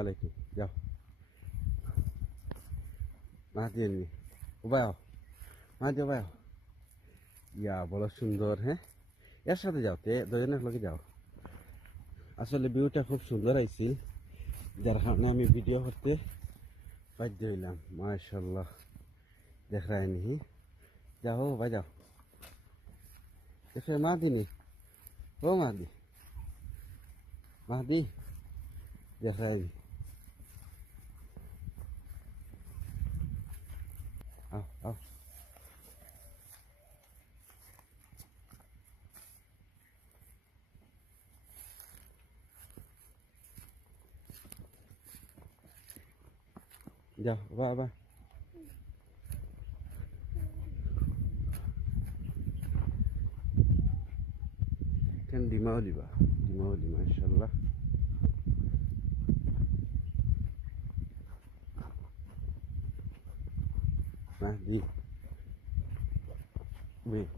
আলাইকুম যাও মাহাতি এমনি উবাও মাহাতি উবাও ইয়া বড় সুন্দর হ্যাঁ এর সাথে যাও তে দুজনের লগে যাও আসলে ভিউটা খুব সুন্দর আইছি যার কারণে আমি ভিডিও করতে বাধ্য হইলাম মাশাল্লাহ দেখায়নি যাও ভাই যাও দেখে মাহাদি নি ও মাহাদি মাহাদি দেখায়নি আও আও যাও বাবা kan di Maudi ba di Maudi mashallah Mahdi wait